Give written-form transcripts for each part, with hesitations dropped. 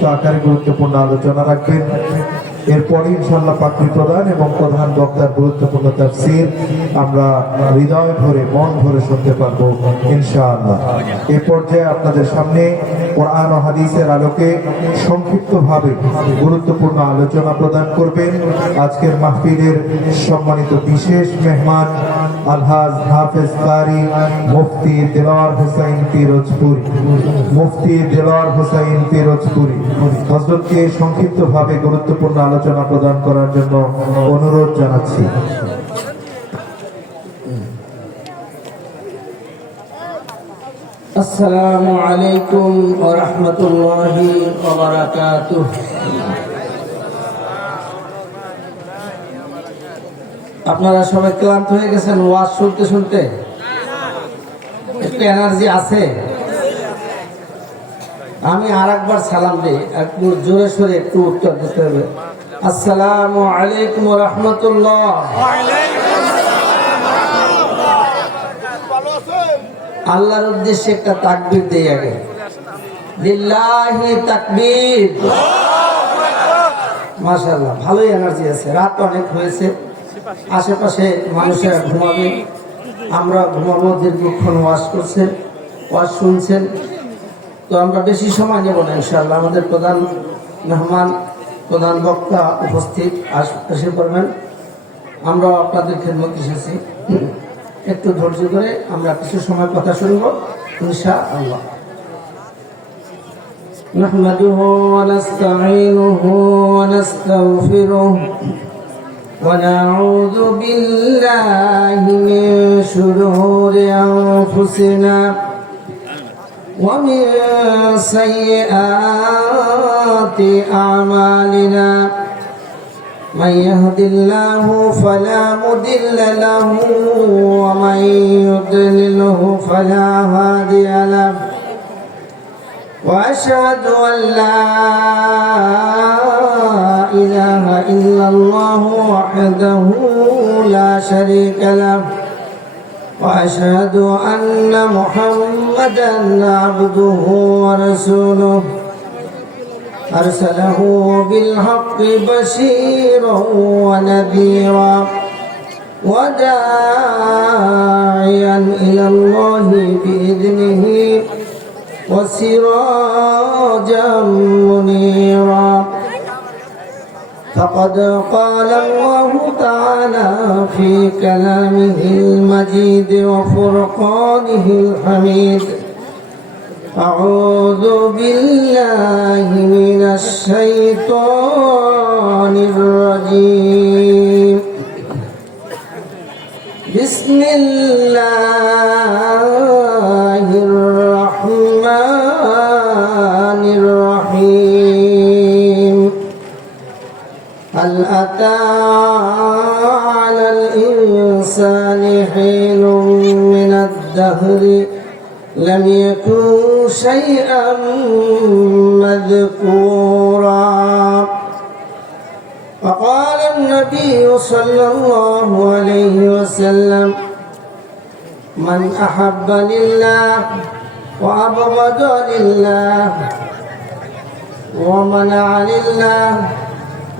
সংক্ষিপ্ত আকারে গুরুত্বপূর্ণ আলোচনা রাখবেন। এরপরে ইনশাআল্লাহ পাখি প্রদান এবং প্রধান বক্তার গুরুত্বপূর্ণ তাফসীর আমরা হৃদয় ভরে মন ভরে শুনতে পারবো ইনশাআল্লাহ। এ পর্যায়ে আপনাদের সামনে কোরআন ও হাদিসের আলোকে সংক্ষিপ্তভাবে গুরুত্বপূর্ণ আলোচনা প্রদান করবেন আজকের মাহফিলের সম্মানিত বিশেষ মেহমান আলহাজ হাফেজ কারি মুফতি দেলোয়ার হোসেন পিরোজপুরি। মুফতি দেলোয়ার হোসেন পিরোজপুরি হযরতকে সংক্ষিপ্তভাবে গুরুত্বপূর্ণ আলোচনা প্রদান করার জন্য অনুরোধ জানাচ্ছি। আসসালামু আলাইকুম ওয়া রাহমাতুল্লাহি ওয়া বারাকাতুহু। আপনারা সবাই ক্লান্ত হয়ে গেছেন ওয়াজ শুনতে শুনতে? একটু এনার্জি আছে? আমি আরেকবার সালাম দিই, একটু জোরে সোরে একটু উত্তর দিতে হবে। আসসালামু আলাইকুম ওয়া রাহমাতুল্লাহ। আল্লাহর উদ্দেশ্যে একটা তাকবীর দেই আগে। লিল্লাহি তাকবীর। মাশাআল্লাহ, ভালোই এনার্জি আছে। রাত অনেক হয়েছে, আশেপাশে মানুষেরা ঘুমাবে, আমরা ঘুমাবো। দীর্ঘক্ষণ ওয়াজ করছেন, ওয়াজ শুনছেন, তো আমরা বেশি সময় নেব না ইনশাআল্লাহ। আমাদের প্রধান মেহমান, প্রধান বক্তা উপস্থিত এসে পড়বেন। আমরা আপনাদের খেদমত এসেছি, একটু ধৈর্য ধরে আমরা কিছু সময় কথা শুনবো ইনশাআল্লাহ। নাহমাদুহু ওয়া নাস্তাঈনুহু ওয়া নাস্তাগফিরুহু ওয়া নাউযু বিল্লাহি মিন শুরুরি আনফুসিনা ওয়া মিন সাইয়্যাতি আ'মালিনা। من يهد الله فلا مضل له ومن يضلله فلا هادي له وأشهد أن لا إله إلا الله وحده لا شريك له وأشهد أن محمدا عبده ورسوله أرسله بالحق بشيرا ونذيرا وداعيا إلى الله بإذنه وسراجا منيرا. فقد قال الله تعالى في كلامه المجيد وفرقانه الحميد: أعوذ بالله من الشيطان الرجيم. بسم الله الرحمن الرحيم. هل أتى على الإنسان حين من الدهر لم يكن شيئا مذكورا. فقال النبي صلى الله عليه وسلم: من أحب لله وأبغض لله ومنع لله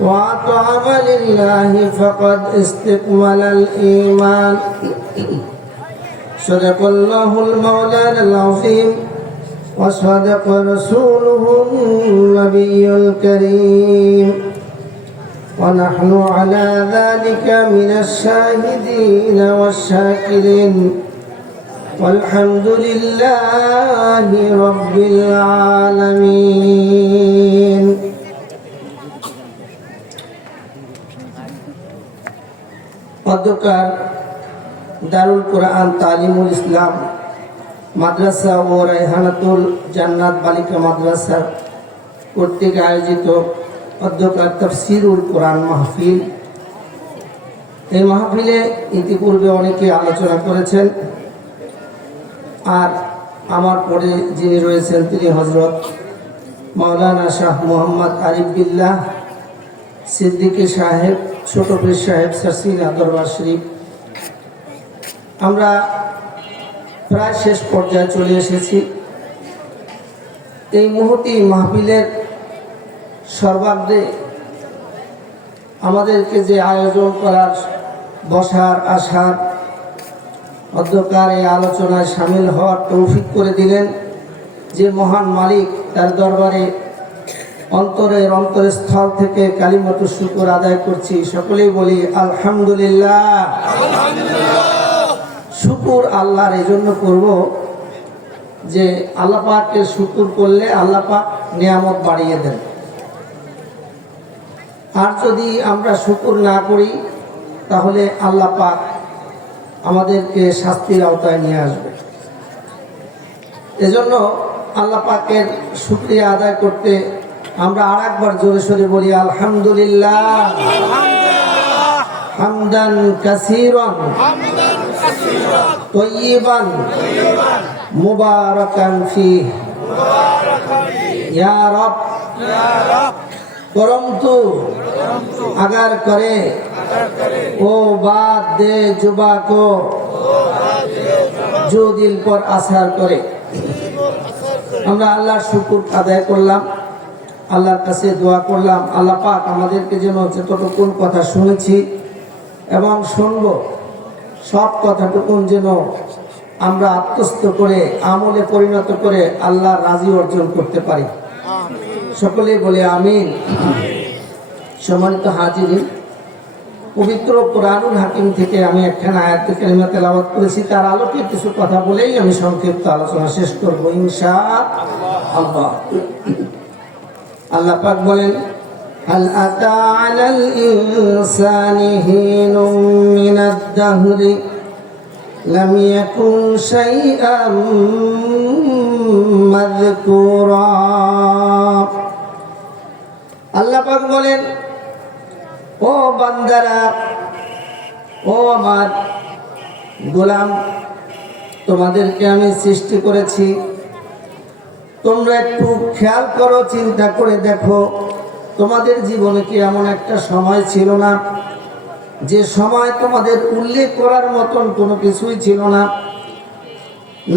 وأطعم لله فقد استكمل الإيمان. صدق الله المولانا العظيم وصدق رسوله النبي الكريم ونحن على ذلك من الشاهدين والشاكرين والحمد لله رب العالمين. অধ্যকার দারুল কোরআন তালিমুল ইসলাম মাদ্রাসা ও রায়হানাতুল জান্নাত বালিকা মাদ্রাসা কর্তৃক আয়োজিত অধ্যকার তাফসিরুল কোরআন মাহফিল। এই মাহফিলে ইতিপূর্বে অনেকে আলোচনা করেছেন, আর আমার পরে যিনি রয়েছেন তিনি হযরত মাওলানা শাহ মোহাম্মদ আরিফ বিল্লাহ সিদ্দিকী সাহেব, ছোট পীর সাহেব, সারসিনা দরবার শরীফ। আমরা প্রায় শেষ পর্যায়ে চলে এসেছি। এই মুহূর্তে মাহফিলের সর্বাগ্রে আমাদেরকে যে আয়োজন করার, বসার, আসার, অধ্যকার এই আলোচনায় সামিল হওয়ার তৌফিক করে দিলেন যে মহান মালিক, তার দরবারে অন্তরের স্থল থেকে কালিমাতু শুকর আদায় করছি। সকলেই বলি আলহামদুলিল্লাহ। শুকর আল্লাহর এই জন্য করব যে আল্লাহ পাকের শুকর করলে আল্লাহ পাক নিয়ামত বাড়িয়ে দেন। আর যদি আমরা শুকর না করি তাহলে আল্লাহ পাক আমাদেরকে শাস্তির আওতায় নিয়ে আসবে। এজন্য আল্লাহ পাকের শুকরিয়া আদায় করতে আমরা আর একবার জোরে সোরে বলি আলহামদুলিল্লাহ, হামদান কাসীরান তাইয়িবান মুবারাকান ফীহি ইয়া রব परंतु अगर करे वो बात दे जुबा को जो दिल पर असर करे। আমরা আল্লাহর শুকর আদায় করলাম, আল্লাহর কাছে দোয়া করলাম আল্লাহ পাক আমাদেরকে যেন যতটুকু কথা শুনেছি এবং শুনব সব কথাটুকু যেন আমরা আত্মস্থ করে আমলে পরিণত করে আল্লাহর রাজি অর্জন করতে পারি। সকলেই বলে আমিন। সম্মানিত হাজিরিন, পবিত্র কুরআনুল হাকিম থেকে আমি একখানা আয়াত কারিমা তেলাওয়াত করেছি, তার আলোকে কিছু কথা বলেই আমি সংক্ষিপ্ত আলোচনা শেষ করব ইনশাআল্লাহ। আল্লাহ পাক বলেন, হাল আতা আলাল ইনসানি হিনুম মিনাদ দাহরি লাম ইয়াকুন শাইআম মাযকুরা। আল্লাহ পাক বলেন, ও বান্দারা, ও আমার গোলাম, তোমাদেরকে আমি সৃষ্টি করেছি। তোমরা একটু খেয়াল করো, চিন্তা করে দেখো, তোমাদের জীবনে কি এমন একটা সময় ছিল না যে সময় তোমাদের উল্লেখ করার মতন কোনো কিছুই ছিল না?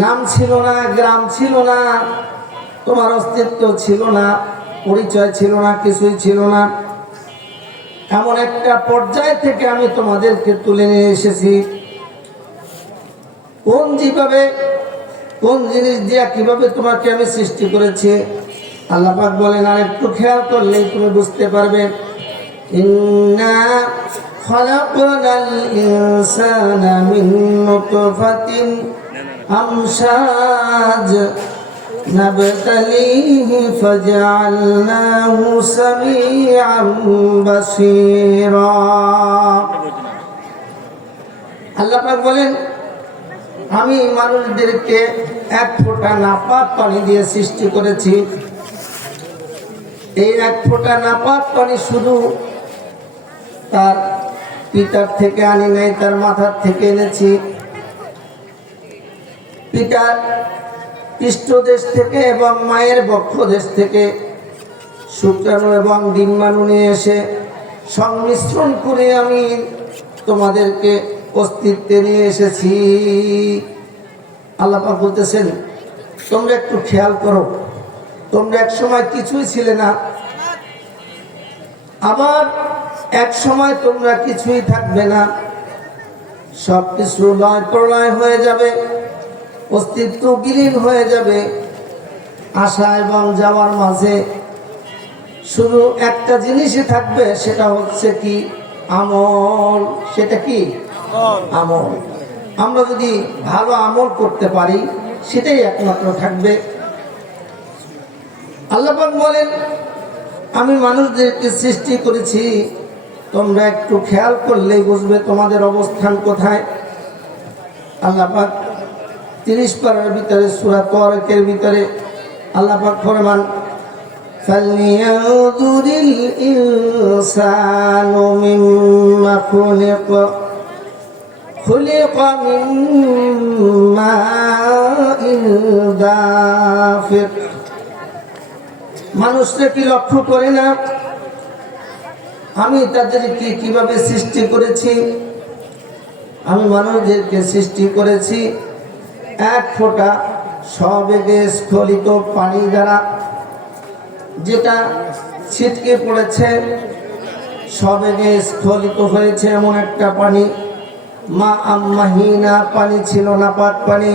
নাম ছিল না, গ্রাম ছিল না, তোমার অস্তিত্ব ছিল না, পরিচয় ছিল না, কিছুই ছিল না। এমন একটা পর্যায় থেকে আমি তোমাদেরকে তুলে নিয়ে এসেছি। কোন জিনিস দিয়া কিভাবে তোমাকে আমি সৃষ্টি করেছি আল্লাহ পাক বলেন, আর একটু খেয়াল করলেই তুমি বুঝতে পারবে। ইন্না খালাকনাল ইনসানা মিন নুতফাতিন আমশাজ নাবতালিহি ফাজআলনাহু সামিআন বাসীরা। আল্লাহ পাক বলেন, আমি মানুষদেরকে এক ফোঁটা নাপাক পানি দিয়ে সৃষ্টি করেছি। এই এক ফোঁটা নাপাক পানি শুধু তার পিতার থেকে আনি নাই, তার মাথার থেকে এনেছি। পিতার পৃষ্ঠদেশ থেকে এবং মায়ের বক্ষদেশ থেকে শুক্রাণু এবং ডিম্বাণু নিয়ে এসে সংমিশ্রণ করে আমি তোমাদেরকে অস্তিত্বে নিয়ে এসেছি। আল্লাহ পাক বলতেছেন, তোমরা একটু খেয়াল করো, তোমরা এক সময় কিছুই ছিলে না, আবার এক সময় তোমরা কিছুই থাকবে না। সব কিছু লয় প্রলয় হয়ে যাবে, অস্তিত্ব বিলীন হয়ে যাবে। আসা এবং যাওয়ার মাঝে শুধু একটা জিনিসই থাকবে, সেটা হচ্ছে কি? আমল। সেটা কি? আমল। আমরা যদি ভালো আমল করতে পারি সেটাই একমাত্র থাকবে। আল্লাহ পাক বলেন, আমি মানুষদেরকে সৃষ্টি করেছি, তোমরা একটু খেয়াল করলেই বুঝবে তোমাদের অবস্থান কোথায়। আল্লাহ পাক 30 পারার ভিতরে সূরা তারিকের ভিতরে আল্লাহ পাক ফরমান, ফালইয়ানজুরিল ইনসানু মিম্মা খুলিকা মিন মাইন দাফিক। মানুষরা কি লক্ষ্য করে না আমি তাদেরকে কিভাবে সৃষ্টি করেছি? আমি মানুষদেরকে সৃষ্টি করেছি এক ফোঁটা সবেগে স্খলিত পানি দ্বারা। যেটা ছিটকে পড়েছে, সবেগে স্খলিত হয়েছে এমন একটা পানি, মা আম্মাহিনা পানি ছিল না, পাক পানি।